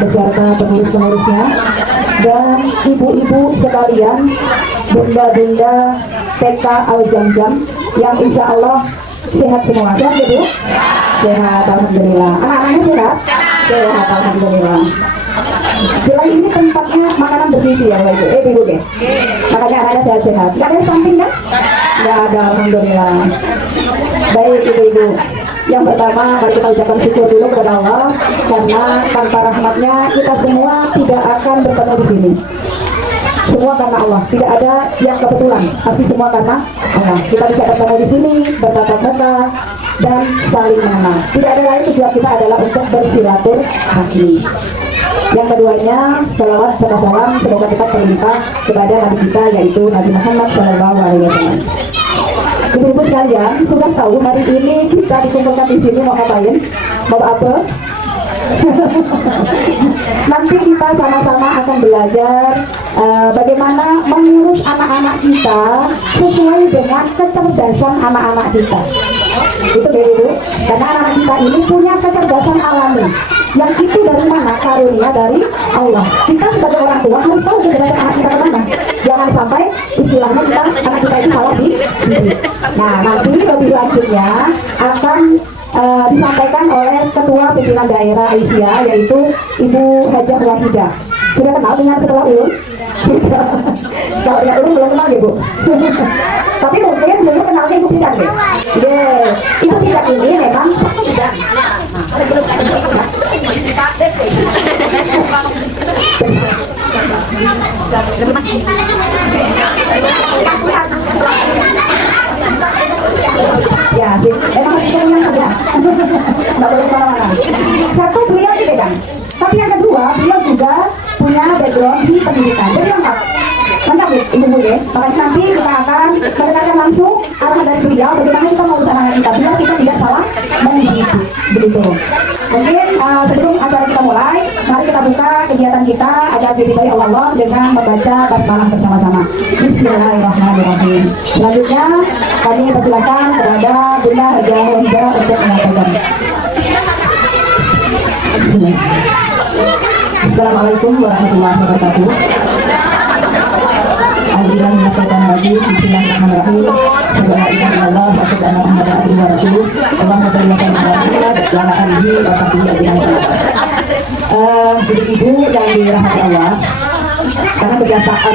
beserta pengurus-pengurusnya dan ibu-ibu sekalian, bunda-bunda TK Al-Jamjam yang insya Allah sehat semua. Sehat ya Bu? Sehat, alhamdulillah. Anak-anaknya sehat? Sehat, alhamdulillah. Selain ini tempatnya makanan bergizi ya Ibu? Ibu ya? Makanya anak-anak sehat-sehat. Gak ada samping kan? Gak ada, alhamdulillah. Baik ibu-ibu, yang pertama mari kita ucapkan syukur dulu kepada Allah karena tanpa rahmatnya kita semua tidak akan bertemu di sini. Semua karena Allah, tidak ada yang kebetulan, pasti semua karena Allah. Kita bisa bertemu di sini, bertatap muka dan saling mengenal. Tidak ada lain tujuan kita adalah untuk bersilaturahmi. Yang keduanya, salawat serta salam semoga tetap terlimpah kepada Nabi kita yaitu Nabi Muhammad SAW. Ibu-ibu sekalian, sudah tahu hari ini kita dikumpulkan di sini mau ngapain? Mau apa? Nanti kita sama-sama akan belajar bagaimana mengurus anak-anak kita sesuai dengan kecerdasan anak-anak kita. Itu dulu, karena anak-anak kita ini punya kecerdasan alami. Yang itu dari mana? Karunia dari Allah. Kita sebagai orang tua harus tahu kecerdasan anak kita kemana. Jangan sampai istilahnya kita anak kita itu salah di. Nah, nanti lebih lanjutnya akan disampaikan oleh Ketua Pimpinan Daerah Aisyah yaitu Ibu Hajah Wahidah. Sudah kenal dengan setelah Ulun? Sudah. Kalau dengan Ulun belum kenal ya Bu? Tapi mungkin belum kenalnya Ibu Tidak ya? Ibu Tidak ini memang satu tidak. Ya sih, emang itu yang ada. Nggak boleh kemana-mana. Satu beliau dipegang, tapi yang kedua beliau juga punya background di pendidikan. Jadi lengkap. Mantap Bu, Ibu ya. Makanya nanti kita akan mendengarkan langsung arahan dari beliau bagaimana kita mau usaha kita biar kita tidak salah mendidik. Begitu. Mungkin sebelum acara kita mulai, mari kita buka kegiatan kita agar diridhai Allah dengan membaca basmalah bersama-sama. Bismillahirrahmanirrahim. Selanjutnya kami persilakan kepada Bunda Hajah Wahidah untuk menyampaikan. Assalamualaikum warahmatullahi wabarakatuh. Alhamdulillah menyatakan bagi Bismillahirrahmanirrahim. Segala iman Allah wa ta'ala Muhammad wa Rasulullah. Allahumma shalli ala Muhammad wa ala alihi wa sahbihi. Ibu yang dirahmati Allah, karena kebiasaan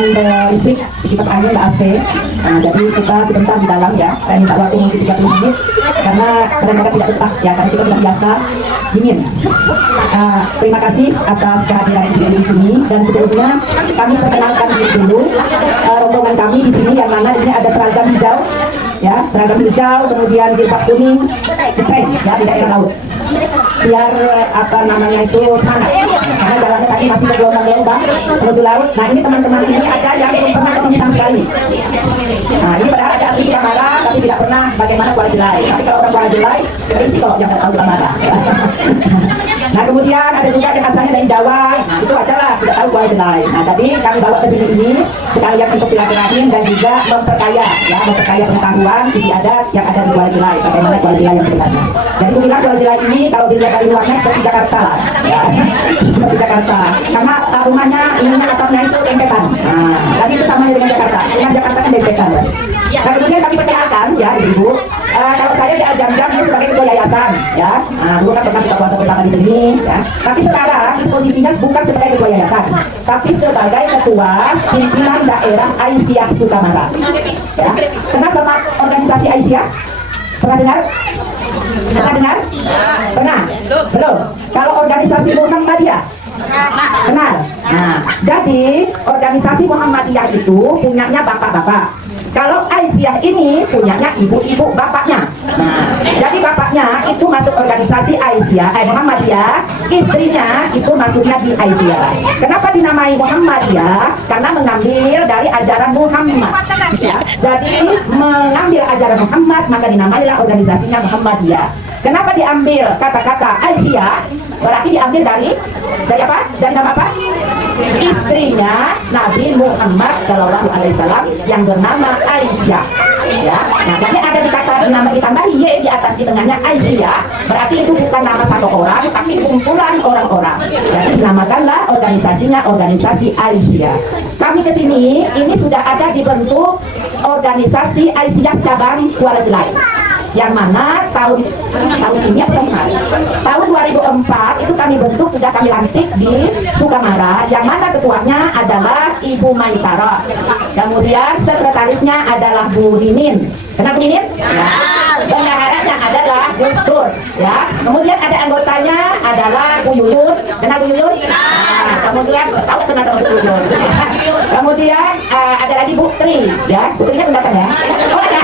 listrik di kipas angin nggak AC, jadi kita sebentar di dalam ya. Saya minta waktu mungkin 30 menit karena kadang-kadang tidak betah ya, karena kita sudah biasa dingin. Terima kasih atas kehadiran di sini dan sebelumnya kami perkenalkan dulu rombongan kami di sini yang mana ini ada seragam hijau ya, seragam hijau kemudian jilbab kuning keren ya di daerah laut biar apa namanya itu semangat karena jalannya tadi masih bergelombang-gelombang menuju laut. Nah ini teman-teman ini ada yang belum pernah kesini sama sekali. Nah ini padahal ada asli kamera tapi tidak pernah bagaimana kuala jelai. Tapi kalau orang kuala jelai berisi kalau yang tahu kamera. Nah kemudian ada juga yang asalnya dari Jawa, nah, itu aja lah tidak tahu kuala jelai. Nah tadi kami bawa ke sini ini sekalian untuk silaturahim dan juga memperkaya ya, memperkaya pengetahuan isi adat yang ada di kuala jelai, bagaimana kuala jelai yang sebenarnya. Jadi kuliah kuala jelai ini kalau dilihat dari luarnya seperti Jakarta lah ya, seperti Jakarta karena rumahnya ininya atapnya itu dempetan. Nah tapi itu sama dengan Jakarta, dengan Jakarta kan dempetan ya. Nah kemudian kami persilakan ya Ibu, kalau saya di Al-Jamjam ini sebagai ketua yayasan ya. Nah dulu kan pernah kita puasa bersama di sini ya. Tapi sekarang posisinya bukan sebagai ketua yayasan, tapi sebagai ketua pimpinan daerah Aisyah Sukamara. Ya. Kenal sama organisasi Aisyah? Pernah dengar? Pernah dengar? Pernah? Belum? Kalau organisasi Muhammadiyah? Kenal? Nah, jadi organisasi Muhammadiyah itu punyanya bapak-bapak. Kalau Aisyah ini punyanya ibu-ibu bapaknya. Nah, jadi bapaknya itu masuk organisasi Aisyah, Muhammadiyah, istrinya itu masuknya di Aisyah. Kenapa dinamai Muhammadiyah? Karena mengambil dari ajaran Muhammad. Jadi mengambil ajaran Muhammad maka dinamailah organisasinya Muhammadiyah. Kenapa diambil kata-kata Aisyah? Berarti diambil dari apa? Dari nama apa? Istrinya Nabi Muhammad SAW yang bernama Aisyah. ya. Nah, jadi ada nama ditambahi Y di atas di tengahnya Aisyah, berarti itu bukan nama satu orang, tapi kumpulan orang-orang. Jadi dinamakanlah organisasinya organisasi Aisyah. Kami kesini, ini sudah ada dibentuk organisasi Aisyah cabang Kuala Jelai. Yang mana tahun ini apa tahun 2004 itu kami bentuk, sudah kami lantik di Sukamara, yang mana ketuanya adalah Ibu Maitara, kemudian sekretarisnya adalah Bu Ninin. Kenapa Bu Ninin? Ya. Bendaharanya adalah Gus Dur, ya. Kemudian ada anggotanya adalah Bu Yuyun. Kenapa Bu Yuyun? Nah, kemudian tahu kenapa Bu Yuyun. Kemudian ada lagi Bu Tri, ya. Bu Trinya pendatang ya. Oh ada.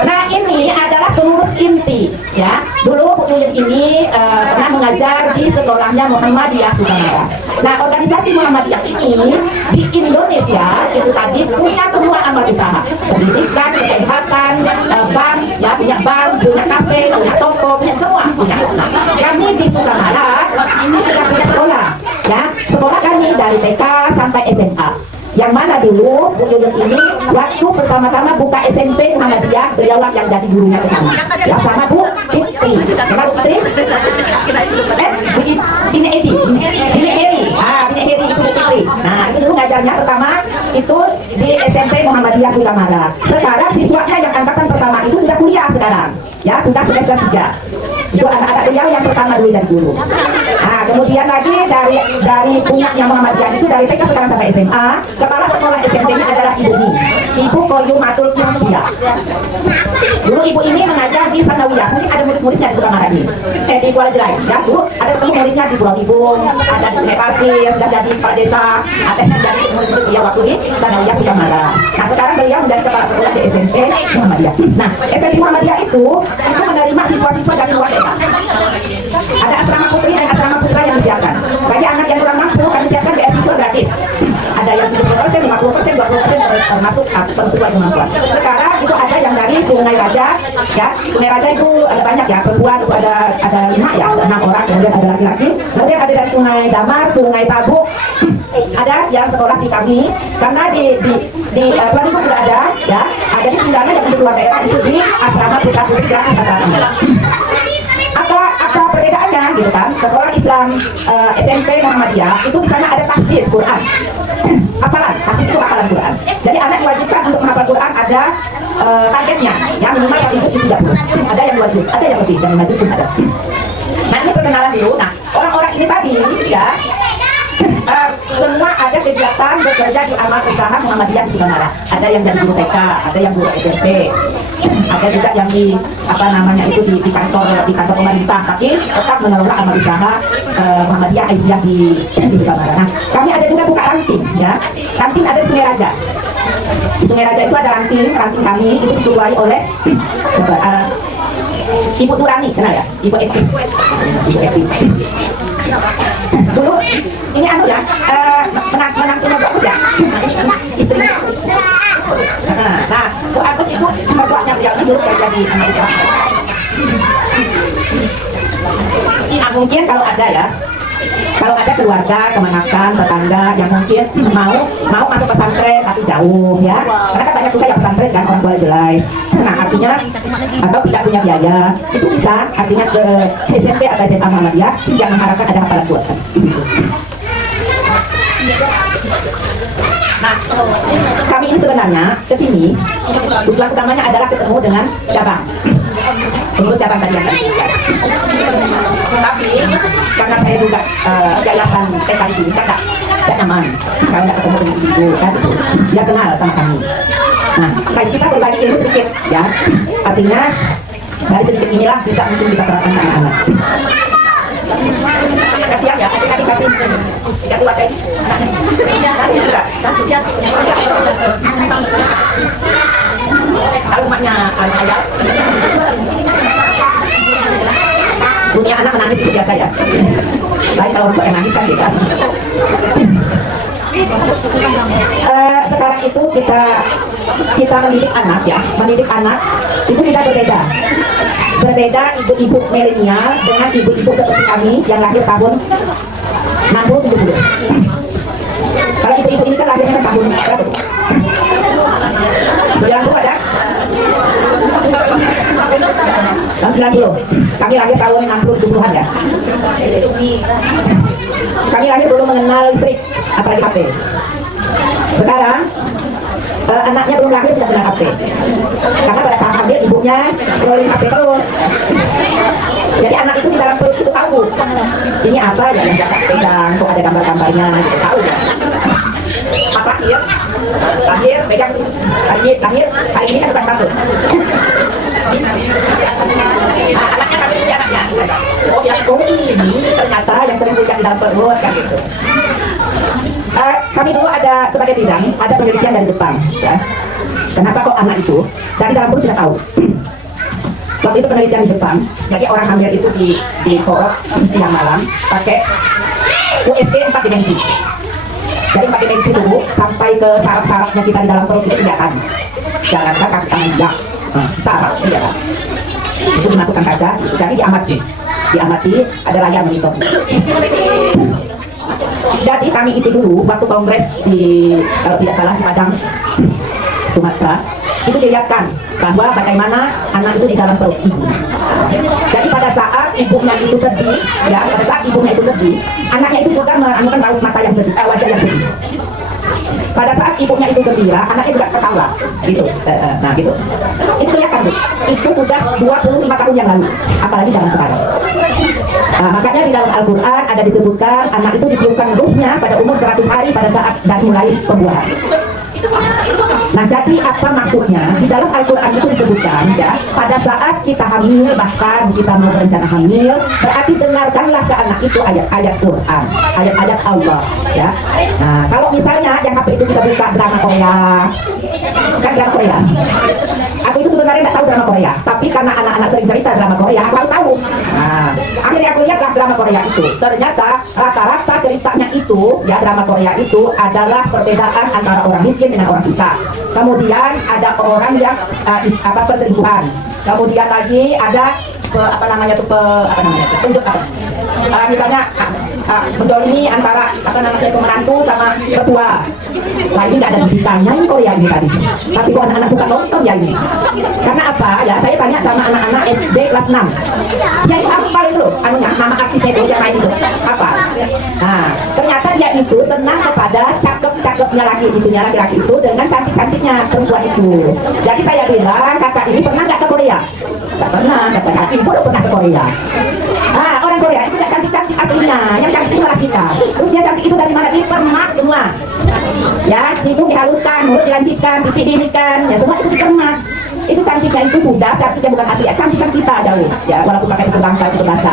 Nah ini adalah pengurus inti, ya. Dulu Bu Yuyun ini pernah mengajar di sekolahnya Muhammadiyah Sukamara. Nah organisasi Muhammadiyah ini di Indonesia itu tadi punya semua amal usaha, pendidikan, kesehatan, bank, ya, punya bank, punya kafe, punya toko, punya semua punya. Nah, kami di Sukamara ini sudah punya sekolah, ya. Sekolah kami dari TK sampai SMA. Yang mana dulu Bu Yuyun ini waktu pertama-tama buka SMP Muhammadiyah, beliau yang jadi gurunya ke sana. Ya sama Bu Fitri. Kenapa Bu Fitri? Bini Edi. Bini Edi itu Bu Fitri. Nah itu dulu ngajarnya pertama itu di SMP Muhammadiyah Sukamara. Sekarang siswanya yang angkatan pertama itu sudah kuliah sekarang. Ya sudah semester 3. Itu anak-anak beliau yang pertama dulu dari dulu. Nah kemudian lagi dari punyanya Muhammadiyah itu dari TK sekarang sampai SMA. Kepala sekolah SMP ini adalah Ibu Ni, Ibu Koyumatul Muhammadiyah. Dulu ibu ini mengajar di Sanawiyah. Mungkin ada murid-muridnya di Sukamara ini, di Kuala Jelai. Ya dulu ada murid-muridnya di Pulau Ibung, ada di Sungai Pasir, sudah jadi kepala desa, ada yang jadi murid-murid beliau waktu di Sanawiyah Sukamara. Nah sekarang beliau menjadi kepala sekolah di SMP Muhammadiyah. Nah SMP Muhammadiyah itu menerima siswa-siswa dari luar daerah. Ada asrama putri dan asrama putra yang disiapkan. Bagi anak yang kurang mampu, kami siapkan beasiswa gratis. Ada yang 70%, 50%, 20% termasuk sesuai kemampuan. Sekarang itu ada yang dari Sungai Raja, ya. Sungai Raja itu ada banyak ya, perempuan itu ada 5 ya, 6 orang, kemudian ada laki-laki. Kemudian ada dari Sungai Damar, Sungai Tabuk, ada yang sekolah di kami, karena di Pulau itu sudah ada, ya. Ada di tinggalnya yang untuk luar daerah itu di asrama putra putri gratis asrama. Apa perbedaannya gitu kan? Sekolah Islam SMP Muhammadiyah itu di sana ada tahfiz Quran. Hafalan, tahfiz itu hafalan Quran. Jadi anak diwajibkan untuk menghafal Quran ada targetnya, yang minimal paling itu 30. Ada yang wajib, ada yang lebih, yang wajib pun ada. Nah ini perkenalan dulu. Nah orang-orang ini tadi ya semua ada kegiatan bekerja di amal usaha Muhammadiyah di Sukamara. Ada yang dari guru TK, ada yang guru SMP, ada juga yang di di kantor pemerintah, tapi tetap mengelola amal usaha Muhammadiyah Aisyah di Sukamara. Nah, kami ada juga buka ranting, ya. Ranting ada di Sungai Raja. Di Sungai Raja itu ada ranting kami itu diketuai oleh Ibu Turani, kenal ya? Ibu Eti. Dulu ini ya, menantunya bagus ya. Istri. Nah, Agus itu mertuanya beliau dulu jadi anak usaha. Nah, mungkin kalau ada keluarga, kemenakan, tetangga yang mungkin mau masuk pesantren tapi jauh ya, karena kan banyak juga yang pesantren kan orang Kuala Jelai. Nah artinya atau tidak punya biaya itu bisa artinya ke SMP atau SMA Muhammadiyah yang mengharapkan ada hafalan Quran. Nah, kami ini sebenarnya kesini tujuan utamanya adalah ketemu dengan cabang, pengurus cabang tadi yang tadi. Tapi karena saya juga yayasan TK di sini, tidak nyaman kalau tidak ketemu dengan ibu, kan? Dia kenal sama kami. Nah, kayak kita berbagi ilmu sedikit, ya. Artinya dari sedikit inilah bisa mungkin kita terapkan ke anak-anak. Kasihan ya, adik-adik kasih wadah ini. Kalau umatnya ayah punya anak menangis itu biasa ya. Baik kalau orang yang nangis kan gitu. Sekarang itu kita mendidik anak ya, mendidik anak itu tidak berbeda ibu-ibu milenial dengan ibu-ibu seperti kami yang lahir tahun 60-70. Kalau ibu-ibu ini kan lahirnya tahun berapa? 90 ada? Tahun 90. Kami lahir tahun 60-70-an ya. Kami lahir belum mengenal listrik, apalagi HP. Sekarang anaknya belum lahir sudah kenal HP. Karena pada saat hamil ibunya rolling HP terus. Jadi anak itu di dalam perut itu tahu ini apa ya, yang kakak pegang, kok ada gambar-gambarnya gitu, tahu ya. Pas lahir pegang lahir hari ini kan bukan satu. Nah, anaknya kami isi anaknya. Oh yang ini ternyata yang sering pegang di dalam perut kan gitu. Kami dulu ada sebagai bidang, ada penelitian dari Jepang ya. Kenapa kok anak itu dari dalam perut tidak tahu? Waktu itu penelitian di Jepang, jadi orang hamil itu disorot siang malam pakai USG 4 dimensi. Jadi 4 dimensi dulu sampai ke saraf-sarafnya kita di dalam perut itu kelihatan. Jangankan kaki tangan enggak, saraf iya. Itu dimasukkan kaca, jadi diamati ada layar monitor. Jadi kami itu dulu waktu kongres di kalau tidak salah di Padang, Sumatera, itu dilihatkan bahwa bagaimana anak itu di dalam perut ibu. Jadi pada saat ibunya itu sedih, ya pada saat ibunya itu sedih, anaknya itu juga menganukan raut mata yang sedih, wajah yang sedih. Pada saat ibunya itu gembira, anaknya juga ketawa, gitu. Nah gitu. Itu kelihatan tuh. Itu sudah 25 tahun yang lalu, apalagi zaman sekarang. Nah, makanya di dalam Al-Quran ada disebutkan anak itu ditiupkan ruhnya pada umur 100 hari pada saat dari mulai pembuahan. Nah jadi apa maksudnya? Di dalam Al-Quran itu disebutkan ya, pada saat kita hamil, bahkan kita mau berencana hamil, berarti dengarkanlah ke anak itu ayat-ayat Quran, ayat-ayat Allah ya. Nah kalau misalnya yang HP itu kita buka drama Korea, kan drama Korea. Aku itu sebenarnya nggak tahu drama Korea, tapi karena anak-anak sering cerita drama Korea, aku harus tahu. Nah akhirnya aku lihatlah drama Korea itu. Ternyata rata-rata ceritanya itu ya, drama Korea itu adalah perbedaan antara orang miskin dengan orang susah. Kemudian ada orang yang perselingkuhan. Kemudian lagi ada misalnya mendolimi antara pemenantu sama ketua. Nah ini nggak ada beritanya ini Korea ini tadi. Tapi kok anak-anak suka nonton ya ini? Karena apa? Ya saya tanya sama anak-anak SD kelas 6. Ya itu apa itu? Nama artisnya itu yang lain itu apa? Nah ternyata dia itu senang kepada cakep-cakepnya laki-laki itu dengan cantik-cantiknya perempuan itu. Jadi saya bilang kakak ini pernah nggak ke Korea? Nggak pernah, kata kakak ibu udah pernah ke Korea. Ah orang Korea itu nggak cantik-cantik aslinya, yang cantik itu malah kita. Terus dia cantik itu dari mana? Dipermak semua. Ya, hidung dihaluskan, mulut dilancipkan, pipi diinikan, ya semua itu dipermak. Itu cantiknya itu sudah, cantiknya bukan asli, ya cantikan kita jauh. Ya, walaupun pakai itu bangsa, itu bahasa.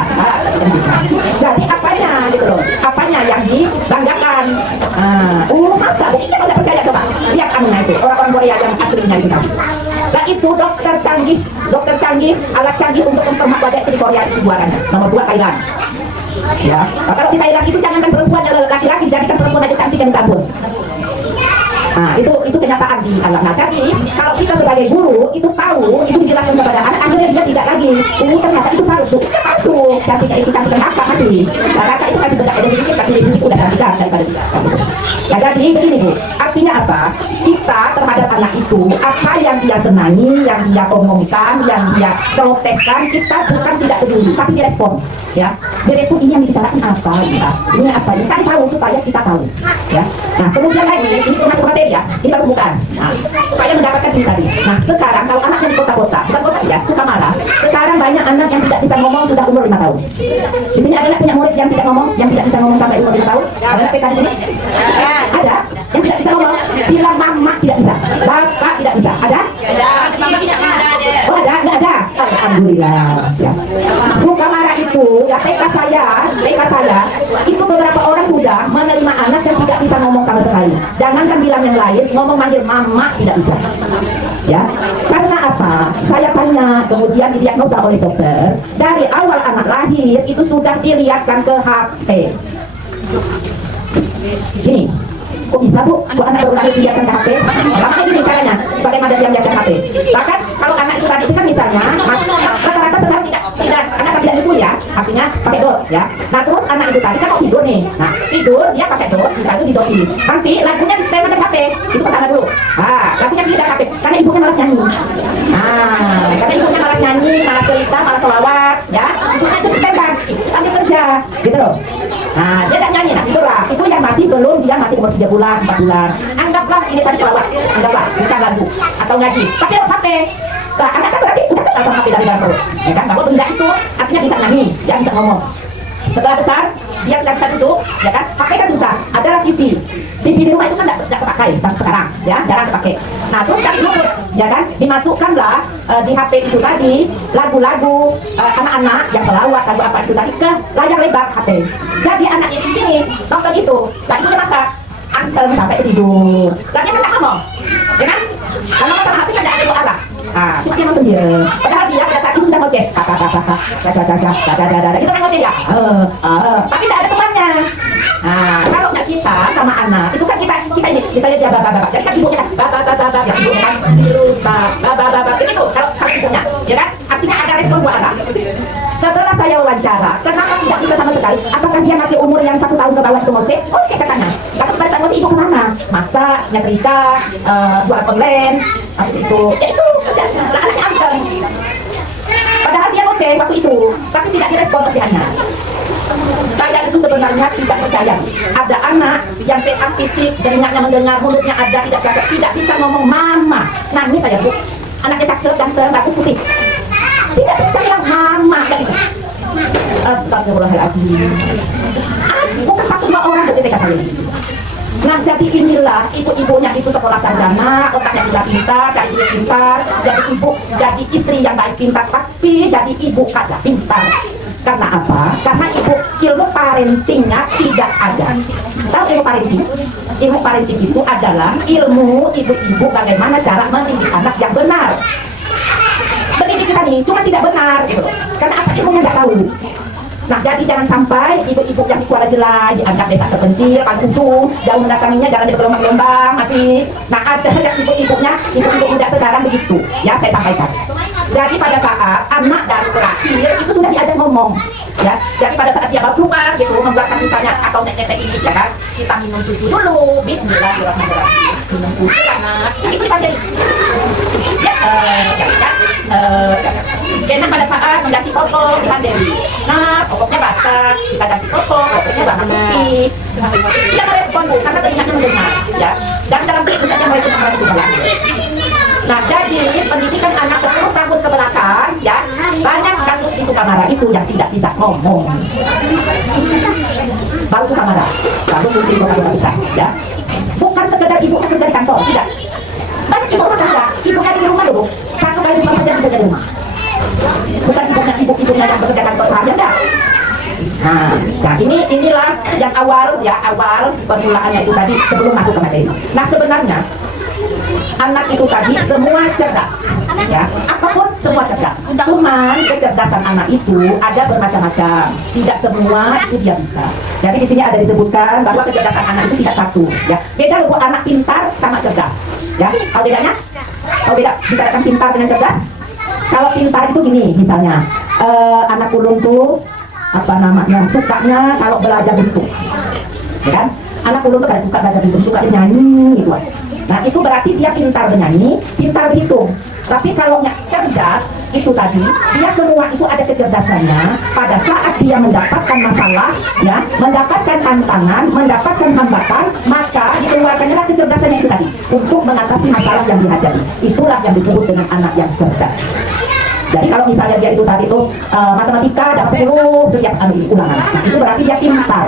Jadi apanya gitu loh? Apanya yang dibanggakan? Masa? Mungkin kita tidak percaya coba. Lihat anunya itu, orang-orang Korea yang aslinya itu. Dan itu dokter canggih, alat canggih untuk mempermak wajah itu di Korea itu buatannya. Nomor 2 Thailand. Ya, kalau di Thailand itu jangankan perempuan, laki-laki jadikan perempuan aja cantik yang kabur. Nah, itu kenyataan di alam. Nah, jadi kalau kita sebagai guru itu tahu, itu dijelaskan kepada anak, akhirnya dia tidak lagi. Ternyata itu palsu, cantik itu cantik apa masih? Karena itu kan sudah ada sedikit, tapi itu sudah cantikan daripada tidak. Ya, jadi begini Bu, artinya apa? Kita terhadap anak itu, apa yang dia senangi, yang dia omongkan, yang dia celotehkan, kita bukan tidak peduli, tapi direspon. Ya, direspon ini yang dibicarakan apa? Ya. Ini apa? Ini cari tahu supaya kita tahu. Ya. Nah, kemudian lagi ini masuk materi ya, ini baru bukan. Nah, supaya mendapatkan ini tadi. Nah, sekarang kalau anaknya di kota-kota, bukan kota ya, Sukamala. Sekarang banyak anak yang tidak bisa ngomong sudah umur 5 tahun. Di sini ada punya murid yang tidak ngomong, yang tidak bisa ngomong sampai umur 5 tahun. Ada PK di sini? Ada yang tidak bisa ngomong, bilang mama tidak bisa, bapak tidak bisa. Ada? Oh ada, nggak ada. Alhamdulillah. Ya. Sukamala itu, ya PK saya, itu beberapa orang sudah menerima anak yang tidak bisa ngomong sama sekali. Jangankan bilang yang lain, ngomong manggil mama tidak bisa. Ya, karena apa? Saya tanya, kemudian didiagnosa oleh dokter. Dari awal anak lahir itu sudah dilihatkan ke HP. Gini, kok bisa Bu? Anak baru lahir dilihatkan ke HP? Makanya gini caranya, bagaimana dia melihatkan HP? Bahkan kalau anak itu tadi itu kan misalnya, rata-rata sekarang tidak anak tidak nyusul ya. artinya pakai dot ya. Nah terus anak itu tadi kan mau tidur nih, nah tidur dia pakai dot, bisa itu didosi. Nanti lagunya di setel macam HP, itu pertama dulu. Lagunya tidak HP, karena ibunya malas nyanyi. Karena ibunya malas nyanyi, malas cerita, malas selawat, ya. Ibunya itu setel kan, sambil kerja, gitu loh. Nah dia tak nyanyi, nah itulah. Ibu yang masih belum, dia masih umur 3 bulan, 4 bulan. Anggaplah ini tadi selawat, anggaplah bukan lagu atau ngaji, tapi lewat HP. Nah, anak kan berarti udah kenal sama HP dari dalam perut, ya kan? Bahwa benda itu artinya bisa nyanyi, dia bisa ngomong. Setelah besar, dia sudah bisa duduk, ya kan? HP kan susah, adalah TV. TV di rumah itu kan tidak terpakai sampai sekarang, ya, jarang terpakai. Nah, terus kan dulu, ya kan? Dimasukkanlah di HP itu tadi lagu-lagu anak-anak yang selawat, lagu apa itu tadi ke layar lebar HP. Jadi anak itu di sini nonton itu, lagi dia masak, angkel sampai tidur. Lagi kan tak ngomong, ya kan? Kalau masalah HP kan tidak ada dua arah. Cuma dia nonton dia. Padahal dia pada saat itu sudah ngoceh. Itu kan ngoceh ya. Tapi tidak ada temannya. Kalau nggak kita sama anak, itu kan kita ini misalnya dia baba. Jadi kan ibunya kan baba, ya ibunya kan baba. Itu kalau ibunya, ya kan? Artinya ada respon dua arah. Setelah saya wawancara, kenapa tidak bisa sama sekali? Apakah dia masih umur yang 1 tahun ke bawah itu ngoceh? Oh, saya katanya. Tapi pada saat ngoceh ibu kemana? Masak, nyetrika, jual online, habis itu, ya itu kerjanya. Nah, anaknya angkel. Padahal dia ngoceh waktu itu, tapi tidak direspon kerjaannya. Saya itu sebenarnya tidak percaya ada anak yang sehat fisik, telinganya mendengar, mulutnya ada, tidak bisa ngomong mama. Nangis saya bu, anaknya cakep, ganteng, rambut putih. Tidak bisa bilang mama, tidak bisa. Astagfirullahaladzim. Bukan 1-2 orang ketika saya ini. Nah jadi inilah ibu-ibunya itu sekolah sarjana, otaknya tidak pintar, jadi ibu pintar, jadi ibu, jadi istri yang baik pintar, tapi jadi ibu kada pintar. Karena apa? Karena ilmu parentingnya tidak ada. Tahu ilmu parenting? Ilmu parenting itu adalah ilmu ibu-ibu bagaimana cara mendidik anak yang benar. Pendidik kita nih cuma tidak benar gitu. Karena apa ilmunya nggak tahu. Nah jadi jangan sampai ibu-ibu yang di Kuala Jelai dianggap desa terpencil, Pangkutu, jauh mendatanginya jalan bergelombang-gelombang masih. Nah ada yang ibu-ibunya, ibu-ibu muda sekarang begitu, ya saya sampaikan. Jadi pada saat anak dari terakhir itu sudah diajak ngomong, ya. Jadi pada saat dia baru keluar gitu, membuatkan misalnya atau nenek ini, ya kan, kita minum susu dulu, Bismillahirrahmanirrahim, minum susu anak, itu kita jadi, ya, kan. Karena pada saat mengganti popok di Dewi, nah popoknya basah, kita ganti popoknya warna putih. Dia merespon bu, karena telinganya mendengar, ya. Dan dalam kehidupannya mereka mengalami juga. Nah jadi pendidikan anak 10 tahun ke belakang, ya banyak kasus di Sukamara itu yang tidak bisa ngomong. Baru Sukamara, baru mungkin kota-kota besar, ya. Bukan sekedar ibu kerja di kantor, tidak. Banyak ibu rumah tangga, ibunya di rumah dulu, satu kali rumah saja bekerja di rumah. Bukan ibu-ibunya yang bekerja kantor saja, enggak. Nah inilah yang awal permulaannya itu tadi sebelum masuk ke materi. Nah sebenarnya anak itu tadi semua cerdas, ya apapun semua cerdas. Cuman kecerdasan anak itu ada bermacam-macam, tidak semua itu dia bisa. Jadi di sini ada disebutkan bahwa kecerdasan anak itu tidak satu, ya beda loh anak pintar sama cerdas, ya kalau bedanya, kalau beda bisa datang pintar dengan cerdas. Kalau pintar itu gini misalnya anak ulung tuh apa namanya sukanya kalau belajar bentuk, ya kan anak ulung tuh suka belajar bentuk, suka nyanyi gitu. Nah itu berarti dia pintar bernyanyi, pintar berhitung. Tapi kalau cerdas itu tadi, dia semua itu ada kecerdasannya. Pada saat dia mendapatkan masalah, ya, mendapatkan tantangan, mendapatkan hambatan, maka dikeluarkannya kecerdasannya itu tadi untuk mengatasi masalah yang dihadapi. Itulah yang disebut dengan anak yang cerdas. Jadi kalau misalnya dia itu tadi itu matematika dapat 10 setiap ambil ulangan, nah, itu berarti dia pintar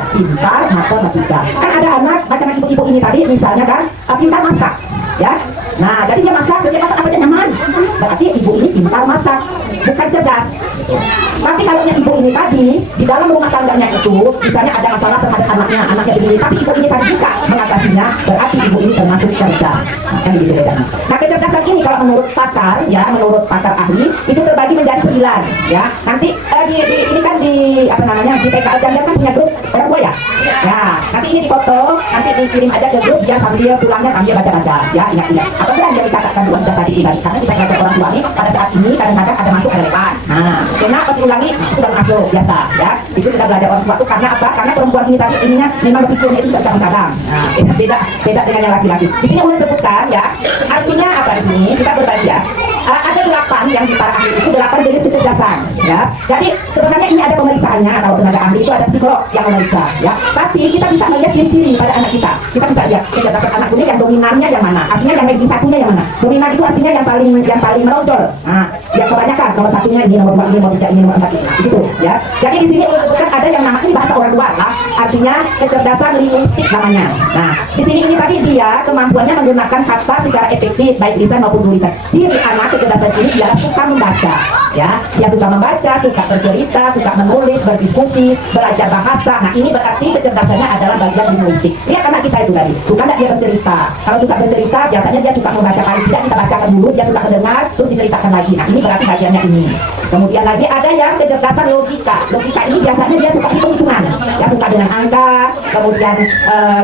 matematika. Kan ada anak macam ibu-ibu ini tadi misalnya kan pintar masak, ya. Nah jadi dia masak apa aja nyaman, berarti ibu ini pintar masak, bukan cerdas. Tapi kalau ibu ini tadi di dalam rumah tangganya itu misalnya ada masalah terhadap anaknya begini, tapi ibu ini tadi bisa mengatasinya, berarti ibu ini termasuk cerdas. Kan begitu bedanya. Nah kecerdasan ini kalau menurut pakar, ya menurut pakar ahli itu terbagi menjadi 9, ya. Nanti ini kan di apa namanya di PKL Janda kan punya grup orang tua ya. Ya nanti ini dipoto, nanti dikirim aja ke grup biar sambil pulangnya sambil baca-baca, ya ingat. Apabila yang dicatatkan dua tadi karena kita belajar orang tua ini pada saat otak ini kadang-kadang ada masuk ada lepas. Nah, kena pas ulangi sudah masuk biasa ya. Itu kita belajar orang tua itu karena apa? Karena perempuan ini tadi ininya memang berpikirnya itu kadang-kadang. Nah, beda dengan yang laki-laki. Di sini ulun sebutkan ya. Artinya apa di sini? Kita berbagi ya. Ada 8 yang di para ahli itu 8 jenis kecerdasan ya. Jadi sebenarnya ini ada pemeriksaannya kalau tenaga ahli itu ada psikolog yang memeriksa ya. Tapi kita bisa melihat ciri-ciri pada anak kita. Kita bisa lihat kecerdasan anak ini yang dominannya yang mana. Artinya yang ranking satunya yang mana. Dominan itu artinya yang paling menonjol. Nah, yang kebanyakan kalau satunya ini nomor 2 ini nomor 3 ini nomor 4 ini gitu ya. Jadi di sini disebutkan ada yang namanya bahasa orang tua lah. Artinya kecerdasan linguistik namanya. Nah, di sini ini tadi dia kemampuannya menggunakan kata secara efektif baik lisan maupun tulisan. Ciri anak kecerdasan ini dia suka membaca ya. Dia suka membaca, suka bercerita, suka menulis, berdiskusi, belajar bahasa. Nah, ini berarti kecerdasannya adalah bagian linguistik. Lihat anak kita itu tadi, suka nggak dia bercerita? Kalau suka bercerita, biasanya dia suka membaca paling tidak kita bacakan dulu, dia suka mendengar, terus diceritakan lagi. Nah, ini berarti bagiannya ini. Kemudian lagi ada yang kecerdasan logika. Logika ini biasanya dia suka hitung-hitungan. Dia suka dengan angka, kemudian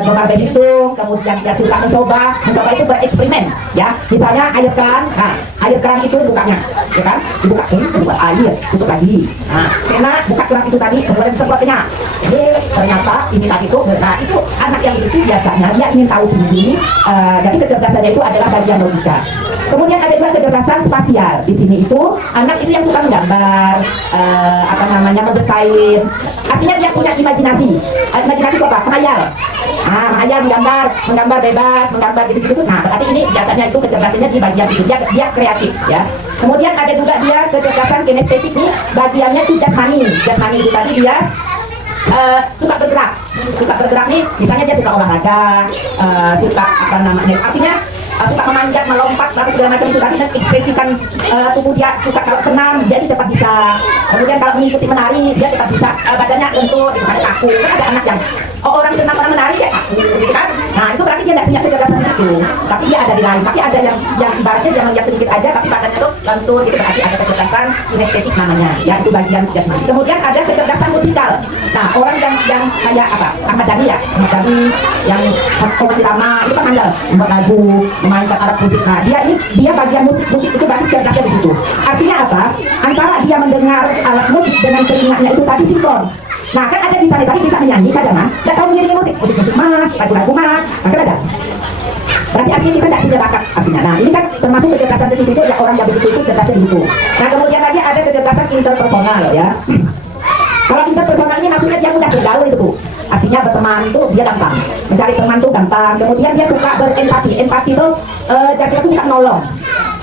gemar berhitung, kemudian dia suka mencoba itu bereksperimen. Ya, misalnya air keran. Nah, air keran itu bukanya, ya kan? Dibuka ini, dibuat air, tutup lagi. Nah, karena buka keran itu tadi, kemudian disemprotnya. Ternyata ini tadi itu, nah itu anak yang itu biasanya dia ingin tahu tinggi. Jadi kecerdasannya itu adalah bagian logika. Kemudian ada juga kecerdasan spasial. Di sini itu anak itu yang suka menggambar, mendesain. Artinya dia punya imajinasi. Imajinasi itu apa? Menghayal. Nah, menghayal, menggambar bebas, menggambar gitu-gitu. Nah, berarti ini biasanya itu kecerdasannya di bagian itu. Dia kreatif ya. Kemudian ada juga dia kecerdasan kinestetik nih, bagiannya itu jasmani. Jasmani itu tadi dia suka bergerak nih, misalnya dia suka olahraga, suka artinya suka memanjat, melompat, segala macam itu tadi dan ekspresikan tubuh dia. Suka kalau senam dia cepat bisa, kemudian kalau mengikuti menari dia cepat bisa, badannya lentur, ada kaku. Kan ada anak yang orang senam, orang menari dia kaku gitu kan. Nah, itu berarti dia tidak punya kecerdasan itu, tapi dia ada di lain. Tapi ada yang ibaratnya jangan lihat sedikit aja tapi badannya tuh lentur gitu, berarti ada kecerdasan kinestetik namanya ya, itu bagian jasmani. Kemudian ada kecerdasan musikal. Nah, orang yang kayak apa? Ahmad Dhani ya, Ahmad Dhani yang komedi lama itu kan handal membuat lagu, memainkan alat musik. Nah, dia bagian musik itu berarti cerdasnya di situ. Artinya apa? Antara dia mendengar alat musik dengan telinganya itu tadi sinkron. Nah, kan ada di sana tadi bisa menyanyi kadang kan, nggak tahu mengiringi musik mah, lagu-lagu mah, kan ada. Berarti artinya kita tidak punya bakat artinya. Nah, ini kan termasuk kecerdasan di situ itu ya, orang yang begitu itu cerdasnya di situ. Nah, kemudian lagi ada kecerdasan interpersonal ya. Kalau interpersonal ini maksudnya dia mudah bergaul itu, Bu. Artinya berteman itu dia gampang, mencari teman itu gampang. Kemudian dia suka berempati. Empati itu dia suka menolong.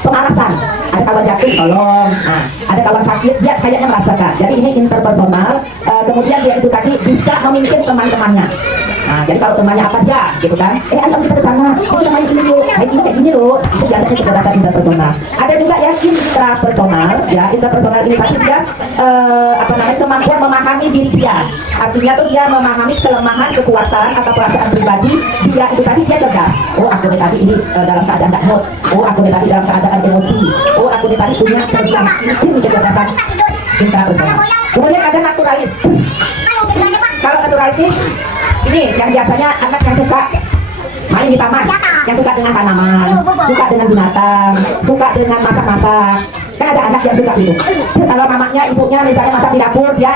Pemanasan, ada kawan jatuh tolong, nah, ada kawan sakit dia kayaknya merasakan. Jadi ini interpersonal. Kemudian dia itu tadi bisa memimpin teman-temannya. Nah, jadi kalau temannya apa aja gitu kan, ayo kita ke sana, kita main sini yuk, kayak gini loh. Itu biasanya kecerdasan interpersonal. Ada juga yang intrapersonal, ya intrapersonal ini pasti dia kemampuan memahami diri dia. Artinya tuh dia memahami kelemahan, kekuatan atau perasaan pribadi dia itu tadi dia cerdas. Oh, aku tadi ini dalam keadaan tidak mood. Oh, aku tadi dalam keadaan emosi. Oh, aku tadi punya kecerdasan. Ini kecerdasan intrapersonal. Kemudian ada naturalis. Kalau naturalis ini yang biasanya anak yang suka main di taman, yang suka dengan tanaman, suka dengan binatang, suka dengan masak-masak. Kan ada anak yang suka itu. Kalau mamanya, ibunya misalnya masak di dapur, dia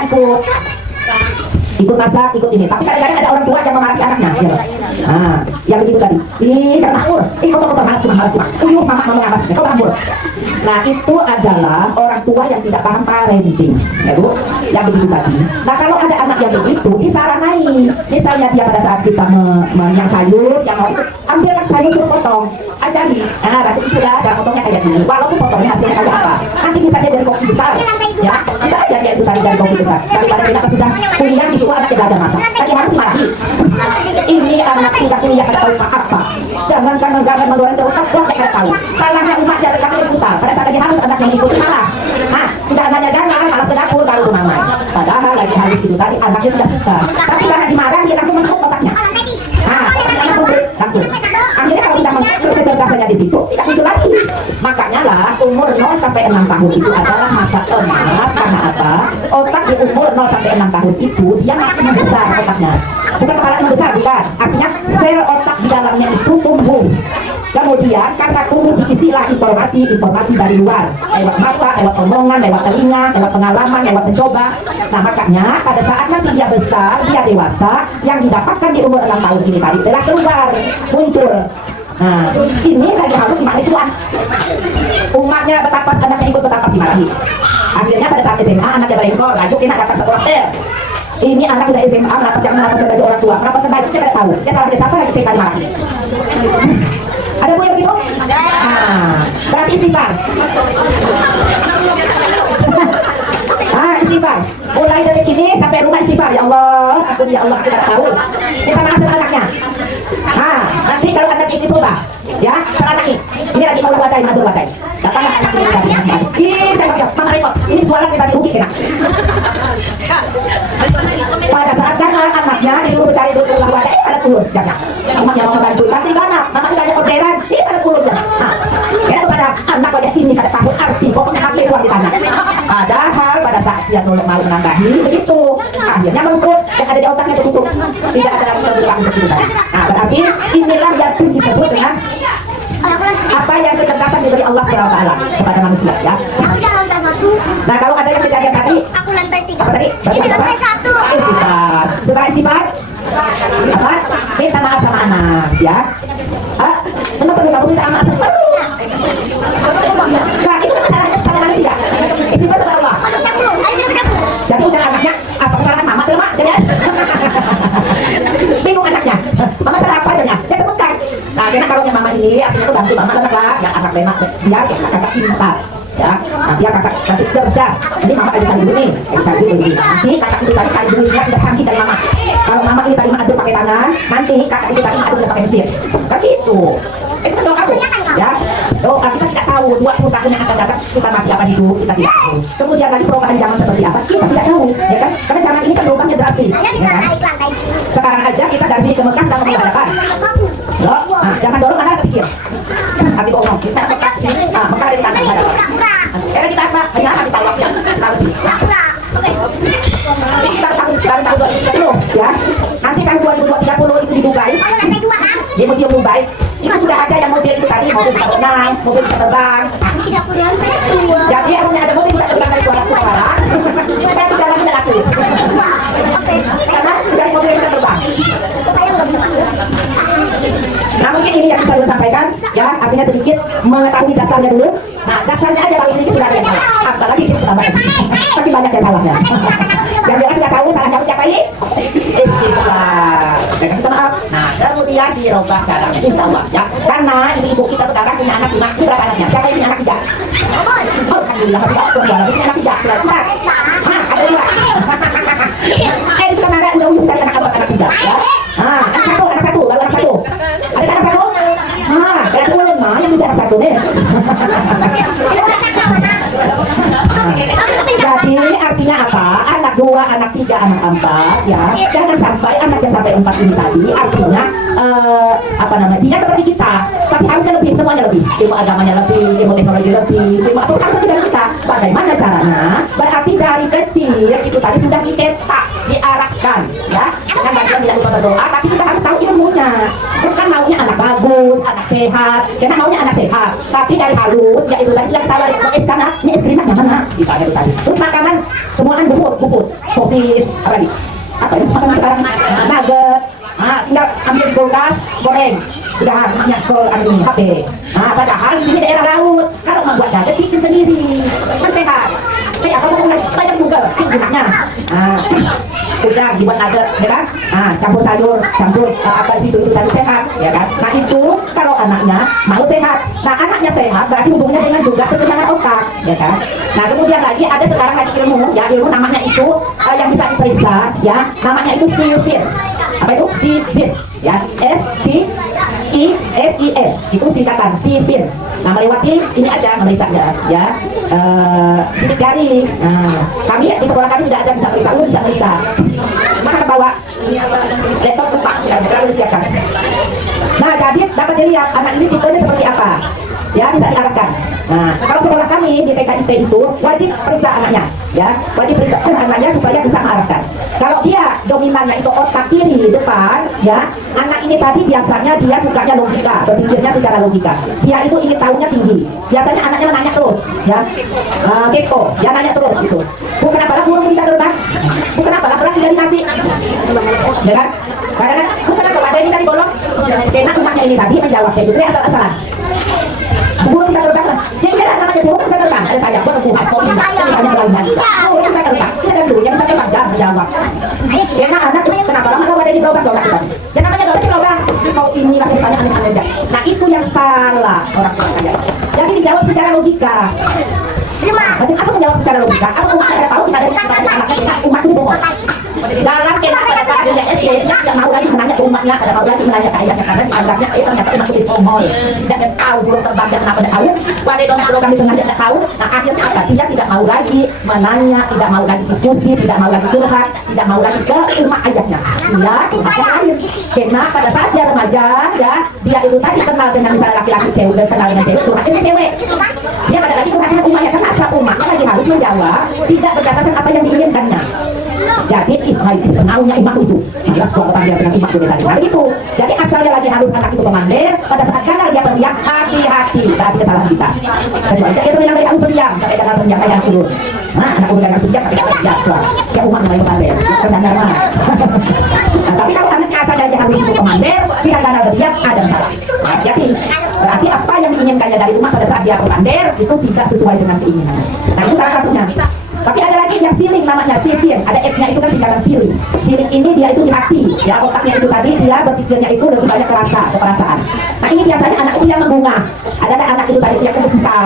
ikut masak, ikut ini. Tapi kadang-kadang ada orang tua yang memarahi anaknya. Ya. Nah, yang begitu tadi. Ini kan makmur. Kotor malas cuma. Mama ngawas. Kau makmur. Nah, itu adalah orang tua yang tidak paham parenting, ya Bu. Yang begitu tadi. Nah, kalau ada anak yang begitu, disaranai. Misalnya dia pada saat kita yang sayur, yang mau ambilkan sayur suruh potong, ajari. Nah, berarti itu dah, potongnya kayak gini. Walaupun potongnya hasilnya kayak apa, nanti misalnya dari kopi besar, ya, bisa aja dia itu tadi dari kopi besar. Daripada kita sudah kuliah di anak yang belajar masak. Tadi harus dimarahi. Ini anak sudah kuliah kada tahu apa. Jangankan negara mengeluarkan jauh tak kada tahu. Salahnya umat jalan kaki berputar. Pada saat lagi harus anak yang ikuti malah. Nah, sudah anaknya jalan, malah sedapur baru ke mama. Padahal lagi harus itu tadi anaknya sudah suka. Tapi karena dimarahi dia langsung masuk otaknya. Nah, langsung. Akhirnya kalau sudah masuk kecerdasannya di situ, tidak muncul lagi. Makanya lah umur 0 sampai 6 tahun itu adalah masa emas. Karena apa? Otak di umur 0 sampai 6 tahun itu dia masih membesar otaknya. Bukan kepala membesar, bukan. Artinya sel otak di dalamnya itu tumbuh. Kemudian kemudian karena tumbuh diisilah informasi dari luar, lewat mata, lewat omongan, lewat telinga, lewat pengalaman, lewat mencoba. Nah makanya pada saat nanti dia besar, dia dewasa, yang didapatkan di umur 6 tahun ini tadi telah keluar, muncul. Nah ini lagi harus umat Islam. Umatnya betapa anaknya ikut betapa dimarahi. Akhirnya pada saat SMA anaknya berengkor, lanjut kita datang sekolah ini anak udah SMA, melapor jangan melapor baju orang tua. Melapor baju kita tahu. Dia salah dia siapa lagi PK lagi. Ada bu yang begitu? Nah, berarti istighfar. Istighfar. Mulai dari ini sampai rumah istighfar. Ya Allah, aku ya Allah kita tahu. Kita maafkan anaknya. Nanti kalau anak ini berubah, ya, anak ini lagi kalau wadai, madu wadai. Datanglah anak ini dari mana? Ini saya bilang, mama repot. Ini jualan kita dirugi kena. Pada saat datang anaknya disuruh cari duit ulang wadai, ada 10 jangan. Anaknya mau membantu, nanti mana? Mama tidak ada orderan, ini ada 10 jangan. Ya kepada anak pada sini pada tahu arti, pokoknya hak uang di tangan. Padahal pada saat dia mau menambahi begitu, akhirnya mengkut yang ada di otaknya tertutup, tidak ada lagi terbuka untuk itu. Nah berarti inilah yang disebut dengan apa yang kecerdasan diberi Allah SWT kepada manusia ya. Nah kalau ada yang kejadian tadi, aku lantai 3. apa tadi? Ini lantai 1. Istighfar. Setelah istighfar, apa? Minta maaf sama anak ya. Kenapa perlu kamu minta maaf sama anak? Nah itu masalahnya sama manusia. Istighfar sama Allah. Jadi udah anaknya apa kesalahan mama tuh mak? Jadi bingung anaknya. Mama salah apa adanya? Dia sebutkan. Nah karena kalau mama ini artinya tuh bantu mama lah, yang anak lemak dia kakak pintar. Ya, nanti dia kakak nanti cerdas. Jadi mama tadi cari duit, cari duit. Nanti kakak itu tadi cari duitnya sudah canggih dari mama. Kalau mama ini tadi aduk pakai tangan, nanti kakak itu tadi aduk sudah pakai mesin. Kan gitu. Itu doa aku, ya. Doa kita tidak tahu 20 tahun yang akan datang kita mati apa hidup kita tidak tahu. Kemudian lagi perubahan zaman seperti apa kita tidak tahu, ya kan? Karena zaman ini kan perubahannya drastis. Ya kan? Sekarang aja kita dari sini ke Mekah sedang mengadakan. Nah, jangan dorong anak kepikir. Hati bohong. Kita Mekah sini, Mekah dari tangan ada. Karena kita apa? Hanya habis tahu ya. Tahu sih. Kita tahun 2030 ya. Nanti kan 2030 itu di Dubai. Di Museum Dubai itu sudah ada yang mobil itu tadi, mobil bisa berenang, mobil bisa terbang. Jadi harusnya ada mobil bisa terbang dari suara suara. Saya tidak lagi laku. Karena dari mobil bisa terbang. Nah mungkin ini yang bisa saya sampaikan ya, artinya sedikit mengetahui dasarnya dulu. Nah dasarnya aja kalau ini sudah ada yang salah, apalagi itu sudah banyak, tapi banyak yang salahnya. Yang jelas sudah tahu salahnya siapa ini? Istighfar. Jangan minta maaf. Nah kemudian dirubah caranya, insya Allah ya. Karena ibu kita sekarang punya anak 5, ini berapa anaknya? Siapa yang punya anak 3? Alhamdulillah masih ada punya anak 3. Sudah. Ada 2. Di sekarang udah ujung cari anak 3 ya. Anak satu, baru anak satu. Ada anak satu? Kayak turun mah yang bisa anak satu nih. Jadi artinya apa? Anak 2, anak 3, anak 4 ya. Jangan sampai anak yang sampai 4 ini tadi artinya apa namanya? Dia seperti kita, tapi harusnya lebih, semuanya lebih. Ilmu agamanya lebih, ilmu teknologi lebih, ilmu apa harus dari kita. Bagaimana caranya? Berarti dari kecil itu tadi sudah dicetak, diarahkan ya. Kan bagian tidak lupa berdoa, tapi kita harus tahu ilmunya. Terus kan maunya anak bagus, anak sehat. Karena maunya anak sehat, tapi dari halus, ya itu tadi sudah kita balik ke sana. Ini es krimnya yang mana? Misalnya itu tadi. Terus makanan semuaan bubur, sosis, apa lagi? Apa itu makanan sekarang? Nugget. Tinggal ambil kulkas, goreng. Sudah banyak skor ini HP. Padahal di sini daerah laut. Kalau membuat nugget bikin sendiri, kan sehat. Kayak kamu mulai banyak juga gunanya. Sudah dibuat nugget, ya kan? Campur sayur, campur apa itu tadi sehat, ya kan? Nah itu kalau anaknya mau sehat, nah anaknya sehat berarti hubungannya dengan juga perkembangan otak, ya kan? Nah kemudian lagi ada sekarang lagi ilmu, ya ilmu namanya itu yang bisa diperiksa, ya namanya itu SPIR. Apa itu SPIR? Ya SPIR itu singkatan SPIR. Nah melewati ini aja memeriksa ya, sidik jari. Kami di sekolah kami sudah ada bisa periksa, bisa periksa. Maka bawa laptop lupa, sudah disiapkan. Nah jadi dapat dilihat anak ini tipenya seperti apa. ya bisa diarahkan. Nah, kalau sekolah kami di PKIP itu wajib periksa anaknya, ya, wajib periksa anaknya supaya bisa mengarahkan. Kalau dia dominannya itu otak kiri depan, ya, anak ini tadi biasanya dia sukanya logika, berpikirnya secara logika. Dia itu ingin tahunya tinggi. Biasanya anaknya menanya terus, ya, kepo, dia nanya terus gitu. Bu, kenapa lah burung bisa terbang? Bu, kenapa lah beras tidak dikasih? Ya kan? Karena bu, kenapa ada ini tadi bolong? Karena umatnya ini tadi menjawab kayak gitu, ya asal-asalan. Burung bisa terbang lah. Yang tidak namanya burung bisa terbang. Ada saya buat Tuhan. Kok bisa? Ini hanya kelainan. Burung bisa terbang. Kita kan dulu yang bisa terbang jangan menjawab. Karena anak kenapa lama kalau ada di lubang lubang kita? Yang namanya lubang. Kau ini lah tanya aneh-aneh aja. Nah itu yang salah orang tua saya. Jadi dijawab secara logika. Macam apa menjawab secara logika? Apa umat tidak tahu kita dari anaknya umat itu bohong. Dalam kita pada saat dia SD dia tidak mau lagi menanya ke umatnya, tidak mau lagi menanya ke ayahnya karena dianggapnya itu ternyata umat itu bohong. Tidak tahu burung terbang dia kenapa tidak tahu. Pada program di tengah dia tidak tahu. Nah akhirnya apa? Dia tidak mau lagi menanya, tidak mau lagi diskusi, tidak mau lagi curhat, tidak mau lagi ke umat ayahnya. Dia umatnya lain. Karena pada saat dia remaja, ya dia itu tadi kenal dengan misalnya laki-laki cewek, kenal dengan cewek, curhat dengan cewek. Dia pada lagi curhat dengan umatnya karena ada umatnya lagi harus menjawab tidak berdasarkan apa yang diinginkannya. Jadi maunya imam itu jelas keluar dia dengan imam itu tadi hal itu. Jadi asalnya lagi harus anak itu komander, pada saat gagal dia berdiam, hati-hati berarti kesalahan kita. Kecuali saya itu bilang dari aku berdiam sampai gagal berdiam kayak yang turun. Nah anak udah gagal berdiam sampai gagal berdiam siapa umat mulai komander kebenaran mana. Nah tapi kalau anak asal dia harus itu komander tidak gagal berdiam ada masalah. Jadi berarti apa yang diinginkannya dari umat pada saat dia komander itu tidak sesuai dengan keinginannya. Nah itu salah satunya. Tapi ada lagi yang feeling namanya feeling. Ada X-nya itu kan di dalam feeling. Feeling ini dia itu di hati. Ya otaknya itu tadi dia berpikirnya itu lebih banyak keperasaan. Nah ini biasanya anak itu yang menggungah. Ada anak itu tadi yang bisa.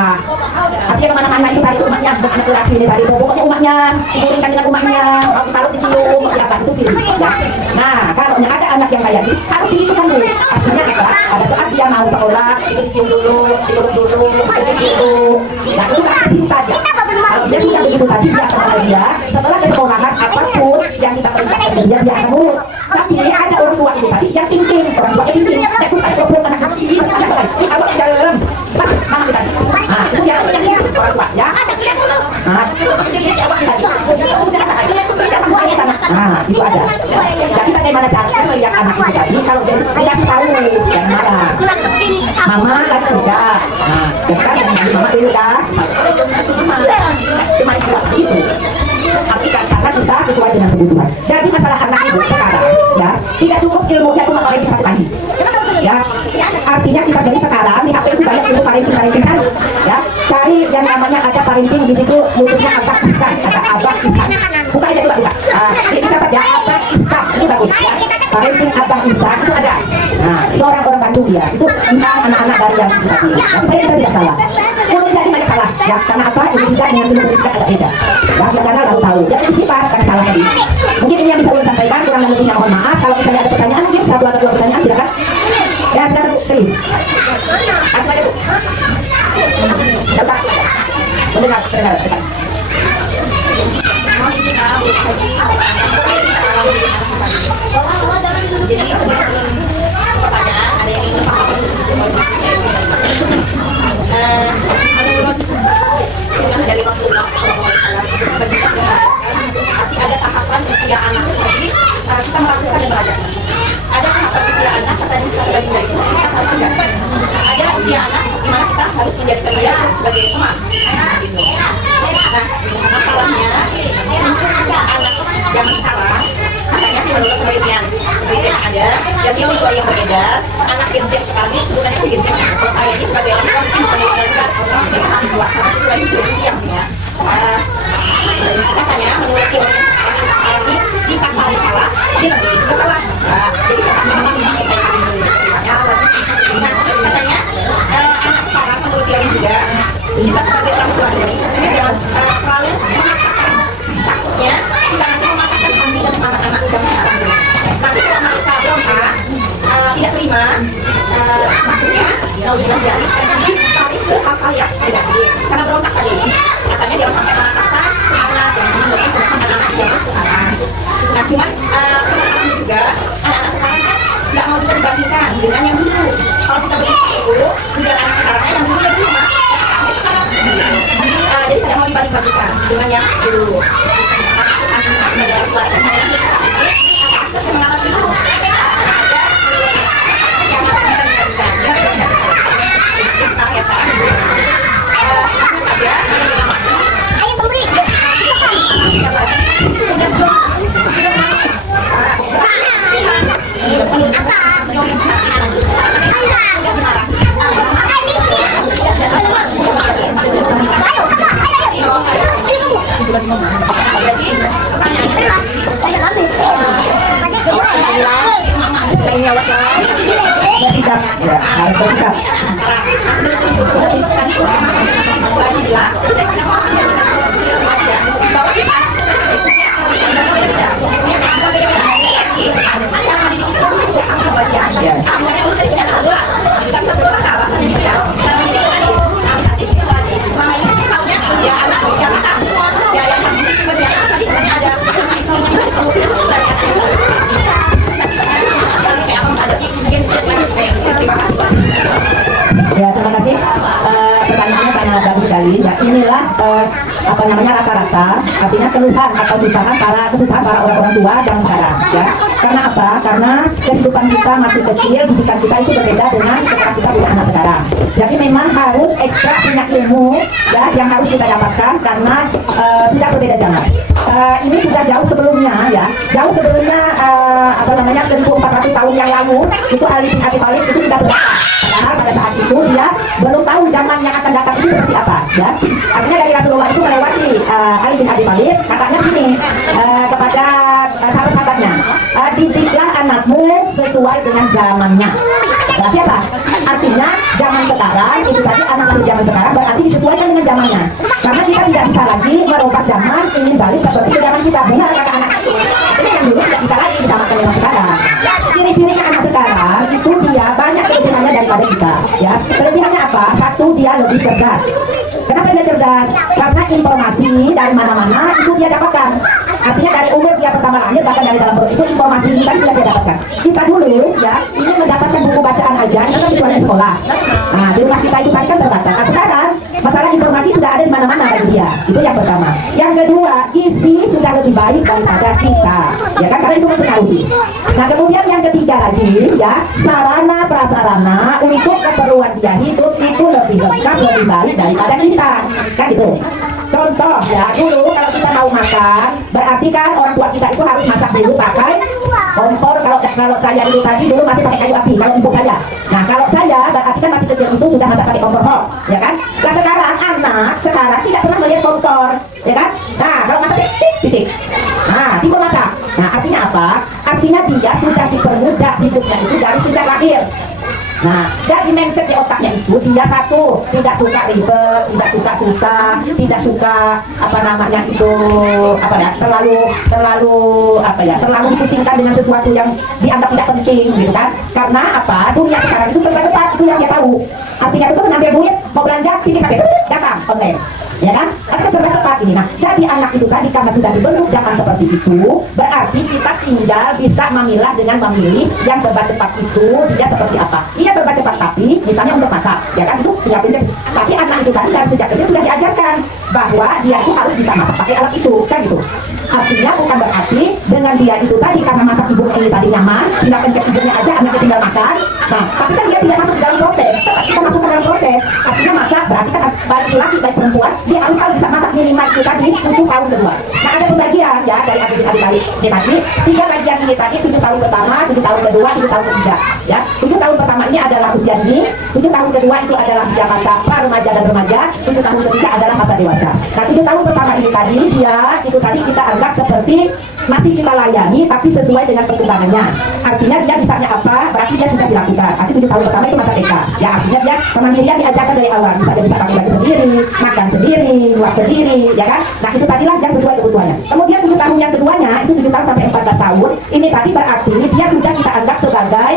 Artinya kemana-mana itu tadi umatnya anak laki ini tadi. Pokoknya umatnya diberikan dengan umatnya. Kalau dicium, ya apa itu feeling. Ya. Nah kalau ada anak yang kayak gitu harus dihitung dulu. Artinya apa? Pada saat dia mau sekolah itu dicium dulu, dipeluk dulu, dulu. Nah itu kan cinta dia. Kalau dia tidak begitu tadi dia akan bahagia. Setelah ke sekolahan apapun yang kita perintahkan dia akan nurut. Tapi ada orang tua ini tadi yang tingting, orang tua yang tingting. Dia suka ikut anak ini saja kan. Ini kalau di dalam pas mama kita. Nah itu yang orang tua ya. Nah jadi awak tadi. Nah itu ada. Jadi bagaimana caranya melihat anak itu tadi kalau dia tidak tahu yang mana. Mama kan tidak. Nah kita kan mama dulu kan. Cuma itu gitu. Tapi karena kita sesuai dengan kebutuhan. Jadi masalah anak itu sekarang, ya tidak cukup ilmunya cuma orang bisa tadi. Ya, artinya kita dari sekarang di HP itu banyak ilmu parenting kan, ya cari yang namanya ada parenting di situ YouTube-nya abah isan, ada abah isan. Buka aja dulu buka. Ini dapat ya abah isan ini bagus. Ya. Parenting abah isan itu ada. Nah itu orang-orang Bandung ya. Itu tentang anak-anak dari yang tadi. Nah, saya tidak salah. Boleh jadi banyak salah. Ya karena apa? Ini tidak dengan pendidikan ada beda. Ya karena nggak tahu. Jadi istighfar karena salah tadi. Mungkin ini yang bisa saya sampaikan. Kurang lebihnya mohon maaf. Kalau misalnya ada pertanyaan mungkin satu atau dua pertanyaan silakan. Ya silakan Bu. Please. Asal Bu. Dapat. Mendengar. Jadi sebelum pertanyaan ada yang ingin menurut dari Rasulullah tapi ada tahapan usia anak jadi kita melakukan dan belajar. Ada tahapan usia anak kata di sekolah kita harus belajar. Ada usia anak di mana kita harus menjadikan dia sebagai teman. Nah, masalahnya anak zaman sekarang katanya sih menurut penelitian ada yang yang beredar anak Gen Z sekarang ini sebenarnya Gen Z kalau saya ini sebagai orang tua mungkin penelitian orang yang dua sesuai siang ya katanya menurut teori sekarang ini di pasal salah dia lebih salah jadi katanya anak sekarang menurut teori juga kita sebagai orang tua ini jangan selalu memaksakan takutnya kita nanti memaksakan hati dan semangat anak jam sekarang nanti kalau anak kita berontak tidak terima maksudnya mau bilang jadi sekali ke hal-hal yang negatif karena berontak tadi katanya dia sampai memaksakan anak yang mungkin anak-anak yang sekarang nah cuman juga anak-anak sekarang kan nggak mau kita dibandingkan dengan yang dulu kalau kita begitu dulu dengan anak sekarang yang dulu namanya dulu. Bersikap, ya, harus bersikap. Ya, terima kasih. Pertanyaannya sangat bagus sekali. Ya, inilah apa namanya rata-rata, artinya keluhan atau kesusahan para orang-orang tua zaman sekarang. Ya, karena apa? Karena kehidupan kita masih kecil, didikan kita itu berbeda dengan setelah kita punya anak sekarang. Jadi memang harus ekstra punya ilmu, ya, yang harus kita dapatkan karena sudah berbeda zaman. Ini sudah jauh sebelumnya, ya, jauh sebelumnya apa namanya 1400 tahun yang lalu itu Ali bin Abi Thalib itu sudah berkata. Padahal pada saat itu dia belum tahu zaman yang akan datang itu seperti apa, ya. Artinya dari Rasulullah itu melewati Ali bin Abi Thalib, katanya begini kepada sahabat-sahabatnya, didiklah anakmu sesuai dengan zamannya. Berarti apa? Artinya zaman sekarang itu tadi anak zaman sekarang berarti disesuaikan dengan zamannya. Karena kita tidak bisa lagi merubah zaman ingin balik seperti ke zaman kita. Benar kata anak itu. Ini yang dulu tidak bisa lagi disamakan dengan sekarang. Ciri-cirinya anak sekarang itu dia banyak kelebihannya daripada kita. Ya, kelebihannya apa? Satu, dia lebih cerdas. Kenapa dia cerdas? Karena informasi dari mana-mana itu dia dapatkan. Artinya dari umur dia pertama lahir bahkan dari dalam perut itu informasi kita sudah dia dapatkan. Kita dulu ya ini mendapatkan buku bacaan aja itu kan di sekolah. Nah di rumah kita itu kan terbatas. Nah, sekarang masalah informasi sudah ada di mana-mana bagi dia. Itu yang pertama. Yang kedua, gizi sudah lebih baik daripada kita. Ya kan karena itu mempengaruhi. Nah kemudian yang ketiga lagi ya sarana prasarana untuk keperluan dia hidup itu lebih lengkap lebih baik daripada kita. Kan gitu. Contoh ya, dulu kalau kita mau makan, berarti kan orang tua kita itu harus masak dulu pakai kompor. Kalau saya dulu tadi dulu masih pakai kayu api, kalau ibu saya. Nah kalau saya berarti kan masih kecil itu sudah masak pakai kompor hot, ya kan? Nah sekarang anak sekarang tidak pernah melihat kompor, ya kan? Nah kalau masak pisik, nah timbul masak. Nah artinya apa? Artinya dia sudah dipermudah hidupnya itu dari sejak lahir. Nah, dari mindset di otaknya itu dia satu tidak suka ribet, tidak suka susah, tidak suka apa namanya itu apa ya terlalu apa ya terlalu dipusingkan dengan sesuatu yang dianggap tidak penting gitu kan? Karena apa? Dunia sekarang itu serba cepat itu yang dia tahu. Artinya itu ngambil duit mau belanja pilih pakai datang online. Ya kan? Tapi kan serba cepat ini. Nah, jadi anak itu tadi karena sudah dibentuk zaman seperti itu, berarti kita tinggal bisa memilah dengan memilih yang serba cepat itu dia seperti apa. Dia serba cepat tapi misalnya untuk masak, ya kan itu tinggal pilih. Tapi anak itu tadi dari sejak kecil sudah diajarkan bahwa dia itu harus bisa masak pakai alat itu, kan gitu. Artinya bukan berarti dengan dia itu tadi karena masak ibu ini tadi nyaman, tinggal pencet ibunya aja anaknya tinggal masak. Nah, tapi kan dia tidak masuk dalam proses. Kita masuk ke dalam proses. Artinya masak berarti kan baik laki baik perempuan dia harus tahu bisa masak minimal itu tadi 7 tahun kedua. Nah ada pembagian ya dari adik-adik ini tadi 3 bagian ini tadi 7 tahun pertama, 7 tahun kedua, 7 tahun ketiga. Ya 7 tahun pertama ini adalah usia dini, 7 tahun kedua itu adalah usia masa remaja dan remaja, 7 tahun ketiga adalah masa dewasa. Nah 7 tahun pertama ini tadi dia itu tadi kita anggap seperti masih kita layani tapi sesuai dengan perkembangannya. Artinya dia misalnya apa berarti dia sudah dilakukan. Artinya 7 tahun pertama itu masa TK. Ya artinya dia kemandirian diajarkan dari awal. Misalnya bisa pakai baju sendiri, makan sendiri, luas sendiri, ya kan? Nah itu tadilah yang sesuai kebutuhannya. Kemudian 7 tahun yang keduanya itu 7 tahun sampai 14 tahun. Ini tadi berarti dia sudah kita anggap sebagai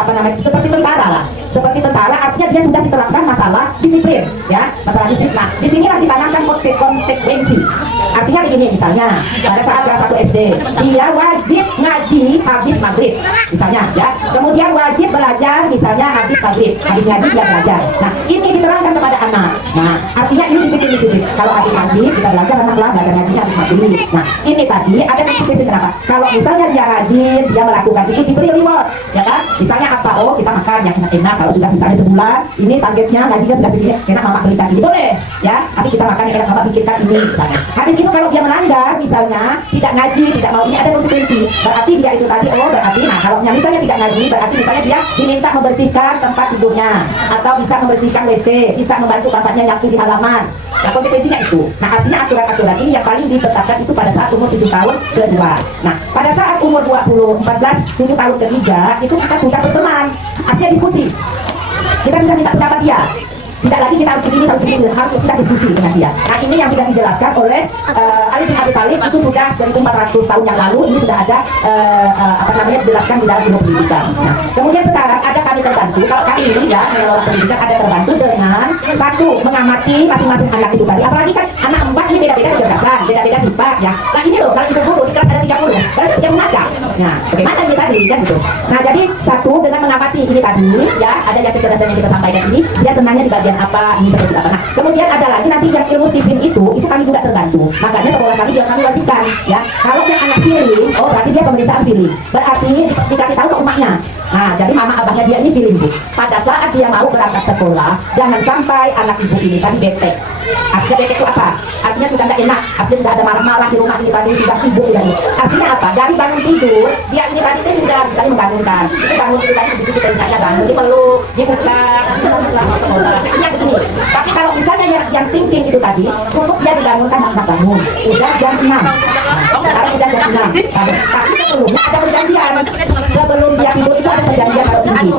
apa namanya seperti tentara lah, seperti tentara. sementara artinya dia sudah diterapkan masalah disiplin, ya, masalah disiplin. Nah, di sinilah ditanamkan konsekuensi. Artinya begini, misalnya pada saat kelas 1 SD dia wajib ngaji habis maghrib, misalnya, ya. Kemudian wajib belajar, misalnya habis maghrib, habis ngaji dia belajar. Nah, ini diterangkan kepada anak. Nah, artinya ini disiplin. Kalau habis maghrib kita belajar, anaklah belajar ngaji habis maghrib. Nah, ini tadi ada disiplin. Kenapa? Kalau misalnya dia rajin, dia melakukan itu diberi reward, ya kan? Misalnya apa? Oh, kita makan yang enak-enak. Kalau sudah misalnya sebulan, ini targetnya ngajinya sudah segini, enak mama belikan ini boleh, ya. Tapi kita makan yang enak mama bikinkan ini, misalnya. Habis itu kalau dia melanggar, misalnya tidak ngaji, tidak mau ini, ada konsekuensi. Berarti dia itu tadi, oh berarti, nah kalau misalnya tidak ngaji, berarti misalnya dia diminta membersihkan tempat tidurnya, atau bisa membersihkan WC, bisa membantu bapaknya nyapu di halaman. Nah, konsekuensinya itu. Nah, artinya aturan-aturan ini yang paling ditetapkan itu pada saat umur 7 tahun kedua. Nah, pada saat umur 7 tahun ketiga, itu kita sudah berteman, artinya diskusi. Kita sudah minta pendapat dia. Tidak lagi kita harus begini, harus kita diskusi dengan dia. Nah, ini yang sudah dijelaskan oleh Ali bin Abi Thalib, itu sudah 1400 tahun yang lalu. Ini sudah ada dijelaskan di dalam ilmu pendidikan. Nah, kemudian sekarang ada kami terbantu, kalau kami ini ya mengelola pendidikan ada terbantu dengan satu, mengamati masing-masing anak itu tadi. Apalagi kan anak 4 ini beda-beda kecerdasan, beda-beda sifat, ya. Nah, ini loh, kalau kita guru di kelas ada 30, berarti 30 aja. Nah, bagaimana ini tadi kan gitu. Nah, jadi satu, dengan mengamati ini tadi, ya, ada yang kecerdasan yang kita sampaikan ini, dia senangnya di bagian apa, ini seperti apa. Nah, kemudian ada lagi nanti yang ilmu sipil itu kami juga terbantu. Makanya sekolah kami juga kami wajibkan, ya. Kalau yang anak feeling, oh berarti dia pemeriksaan feeling. Berarti dikasih tahu ke umatnya. Nah, jadi mama abahnya dia ini feeling, Bu. Pada saat dia mau berangkat sekolah, jangan sampai anak ibu ini tadi bete. Artinya bete itu apa? Artinya sudah tidak enak, artinya sudah ada marah-marah di rumah ini tadi, sudah sibuk ya. Artinya apa? Dari bangun tidur, dia ini tadi itu sudah bisa membangunkan. Itu bangun tidur tadi di situ tadinya bangun, dipeluk, dipusat, setelah mau sekolah. Artinya begini. Tapi kalau misalnya yang thinking itu tadi, cukup dia dibangunkan anak bangun. Udah jam 6. Nah, sekarang udah jam 6. Tapi sebelumnya ada perjanjian. Sebelum dia tidur itu ada perjanjian kalau tinggi.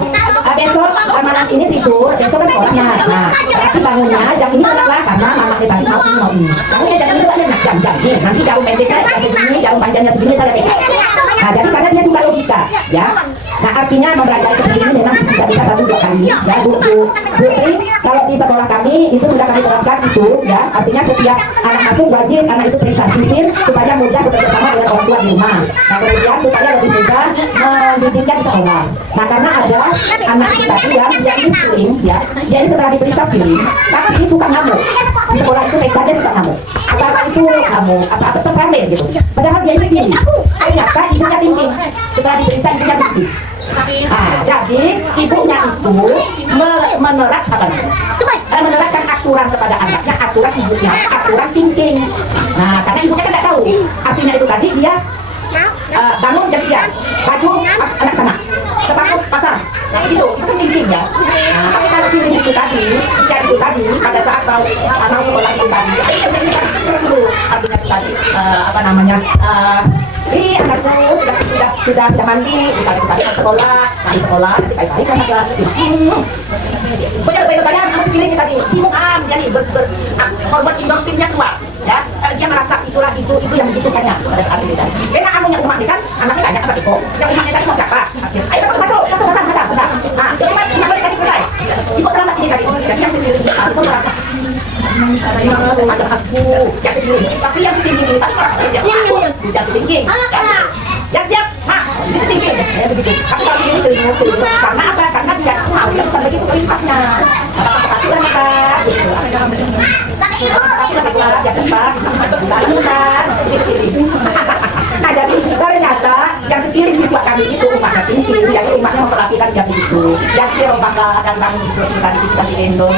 Besok malam ini tidur, besok kan sekolahnya. Nah, berarti bangunnya jam ini tetaplah karena mama tadi mau ini. Bangunnya jam ini banyak jam nih. Nanti jauh pendeknya jam segini, jauh panjangnya segini saya pegang. Nah, jadi karena dia suka logika, ya. Nah, artinya mempelajari seperti ini memang bisa 1-2 kali. Ya, Bu Tri, kalau di sekolah kami itu sudah kami terapkan itu, ya. Artinya setiap anak masuk wajib karena itu periksa sipil supaya mudah bekerja sama dengan orang tua di rumah. Nah, kemudian supaya lebih mudah mendidiknya di sekolah. Nah, karena ada anak kita yang dia ini feeling, ya. Dia ini setelah diperiksa feeling, tapi dia suka ngamuk. Di sekolah itu periksa dia suka ngamuk. Apa itu ngamuk? Apa terpamer gitu. Padahal dia ini feeling. Ternyata ibunya tinggi. Setelah diperiksa ibunya tinggi. Nah, jadi ibunya itu menerapkan aturan kepada anaknya, aturan ibunya, aturan thinking. Nah, karena ibunya kan tidak tahu. Artinya itu tadi dia bangun jam 3, baju anak sana, sepatu pasang. Nah, itu thinking ya. Nah, tapi kalau thinking itu tadi, pada saat mau sekolah itu tadi, artinya itu tadi anakku sudah mandi, misalnya kita ke sekolah, nah di sekolah nanti baik-baik kan ada pokoknya lebih-lebih masih pilih tadi jadi hormon endorfinnya keluar, ya. Dia merasa itulah itu yang dibutuhkannya pada saat ini tadi. Karena anunya umat ini kan anaknya banyak anak itu, yang umatnya tadi mau siapa? Ayo satu besar. Nah, itu tadi selesai. Ibu terlambat ini tadi, jadi yang sendiri itu merasa saya ada aku yang sendiri, tapi yang sendiri ini tadi merasa siap aku, yang sendiri, ya siap, mak, bisa tinggi, ya begitu. Tapi kalau ini sering karena apa? Karena dia mau, dia bukan begitu perintahnya. Apa sepatu lah maka, gitu. Sepatu lah keluar, dia cepat, masuk bulan, bisa tinggi. Nah, jadi ternyata yang sekiring siswa kami itu umatnya tinggi, jadi umatnya memperlakukan dia begitu. Yang dia rompakan dan kami itu tadi kita digendong,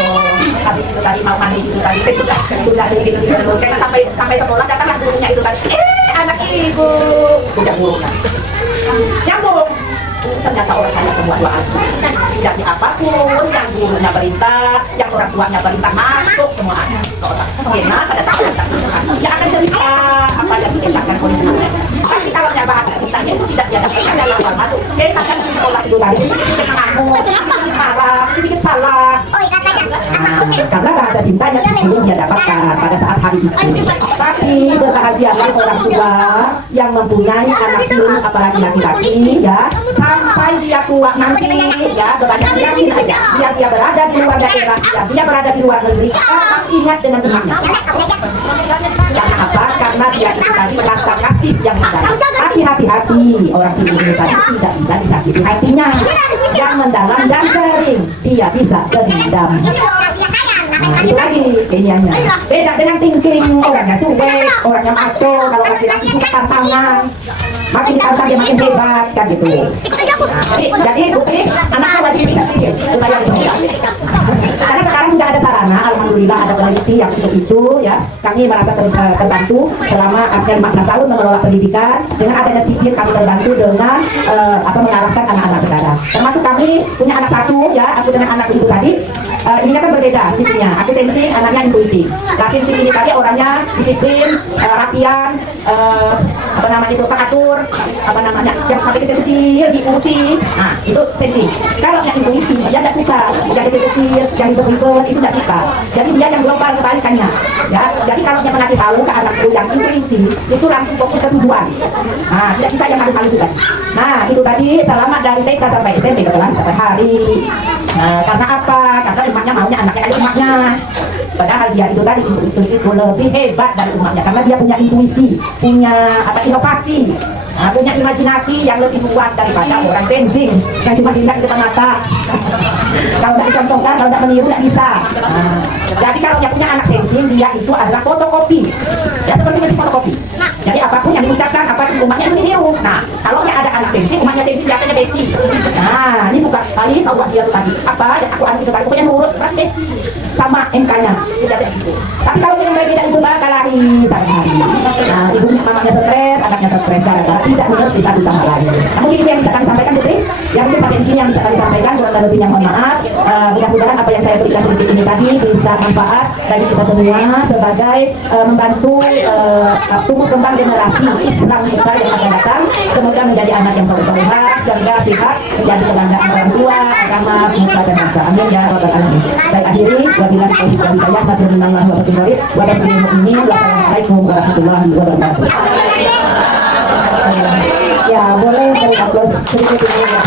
habis itu tadi mau mandi itu tadi sudah begitu. Karena sampai sekolah datanglah gurunya itu tadi. Anak ibu tidak buruk kan? Nyambung. Ternyata orang saya semua doaan. Jadi apapun yang gurunya perintah, yang orang tuanya perintah masuk semua anak ke otak. Karena pada saat kita dia akan cerita apa yang dikisahkan oleh anaknya. Tapi kalau bahasa kita itu tidak diadakan dalam hal masuk. Kita kan di sekolah itu tadi sedikit ngamuk, sedikit marah, sedikit salah. Karena bahasa cintanya belum dia dapatkan pada saat hari itu. Tapi berbahagialah orang tua yang mempunyai anak sulung apalagi laki-laki ya, sampai dia tua nanti ya, berbanyak yakin aja dia berada di luar daerah, dia berada di luar negeri, tetap ingat dengan temannya. Karena apa? Karena dia itu tadi rasa kasih yang mendalam. Hati-hati orang tua ini tadi tidak bisa disakiti hatinya yang mendalam dan sering dia bisa dendam. Nah, itu lagi kayaknya. Beda dengan thinking orangnya cuek, orangnya maco. Kalau laki-laki suka tantangan, makin ditantang dia makin hebat kan gitu. Nah, jadi Putri, anaknya wajib bisa pikir supaya bisa. Karena sekarang sudah ada sarana, alhamdulillah ada peneliti yang untuk itu ya. Kami merasa terbantu selama akhir 15 tahun mengelola pendidikan. Dengan adanya sipir kami terbantu dengan mengarahkan anak-anak sekarang. Termasuk kami punya anak satu ya, aku dengan anak ibu tadi. Ininya kan berbeda sisinya. Aku sensing, anaknya intuitif. Nah, sensing ini tadi orangnya disiplin, rapian, teratur, yang sampai kecil-kecil diurusi. Nah, itu sensing. Kalau yang intuitif, dia tidak suka. Yang kecil-kecil, yang ribet-ribet, itu tidak suka. Jadi dia yang global kebalikannya. Ya, jadi kalau dia mengasih tahu ke anakku yang intuitif, itu langsung fokus ke tujuan. Nah, tidak bisa yang halus-halus itu tadi. Nah, itu tadi selama dari TK sampai SMP sampai hari. Nah, karena apa? Karena umatnya maunya anaknya kayak umatnya. Padahal dia itu tadi itu lebih hebat dari umatnya karena dia punya intuisi, punya inovasi, punya imajinasi yang lebih luas daripada orang sensing yang cuma dilihat di depan mata. Kalau tidak dicontohkan, kalau tidak meniru tidak bisa. Jadi kalau dia punya anak sensing, dia itu adalah fotokopi. Ya seperti mesin fotokopi. Jadi apapun yang diucapkan, apa umatnya itu ditiru. Nah, kalau dia ada anak sensing, umatnya sensing biasanya besti. Nah, ini suka kali tahu buat dia tuh tadi. Apa yang aku anti itu tadi, pokoknya nurut, berarti besti. Sama MK-nya, tidak gitu. Tapi kalau yang mereka tidak suka kalahi, nah, ibunya mamanya stres, anaknya stres, gara-gara tidak mengerti satu sama lain. Namun itu yang bisa kami sampaikan, Putri. Yang itu sampai di sini yang bisa kami sampaikan. Kurang lebihnya mohon maaf. Mudah-mudahan apa yang saya berikan sedikit ini tadi bisa manfaat bagi kita semua sebagai membantu tumbuh kembang generasi Islam kita yang akan datang. Semoga menjadi anak yang soleh-soleha, cerdas, sehat, menjadi kebanggaan orang tua, agama, nusa dan bangsa. Amin ya rabbal alamin. Saya akhiri. Wabillahi taufiq wal hidayah. Wassalamualaikum warahmatullahi wabarakatuh. Ya, boleh beri aplaus sedikit dulu ya.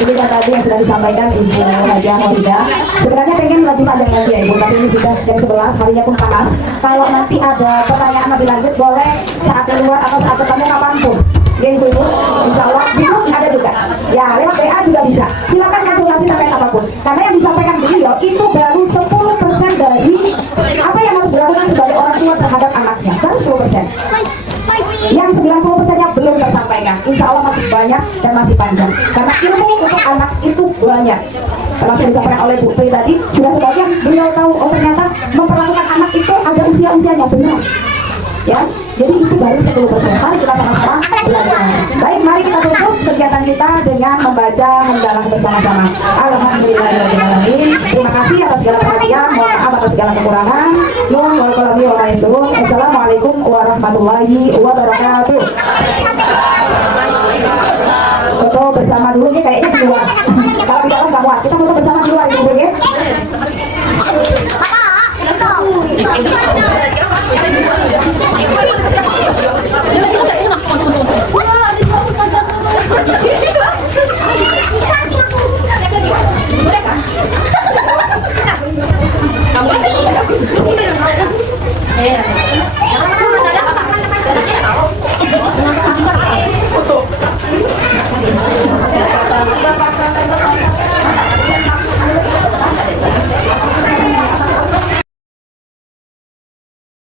Jadi tadi yang sudah disampaikan Ibu Haja Maulida. Sebenarnya pengen lebih panjang lagi ya Ibu, tapi ini sudah jam 11, harinya pun panas. Kalau nanti ada pertanyaan lebih lanjut, boleh saat keluar atau saat ketemu kapanpun. Ya Ibu, insya Allah bingung ada juga. Ya, lewat WA juga bisa. Silakan konsultasi terkait apapun. Karena yang disampaikan beliau itu baru 10% dari apa yang harus dilakukan sebagai orang tua terhadap anaknya. Baru 10%. Yang 90%-nya belum tersampaikan. Insya Allah masih banyak dan masih panjang. Karena ilmu untuk anak itu banyak. Termasuk disampaikan oleh Bu Pri tadi, sudah sebagian beliau tahu, oh ternyata memperlakukan anak itu ada usia-usianya, benar. Ya, jadi itu baru 10%. Mari kita sama-sama belajar. Baik, mari kita tutup kegiatan kita dengan membaca mendalam bersama-sama. Alhamdulillahirobbilalamin. Terima kasih atas segala perhatian, mohon maaf atas segala kekurangan. Nun wal qalami wa ma yasturun. Assalamualaikum warahmatullahi wabarakatuh. Foto bersama dulu nih kayaknya di luar. Kalau tidak kan nggak muat. Kita foto bersama di luar, Ibu ya.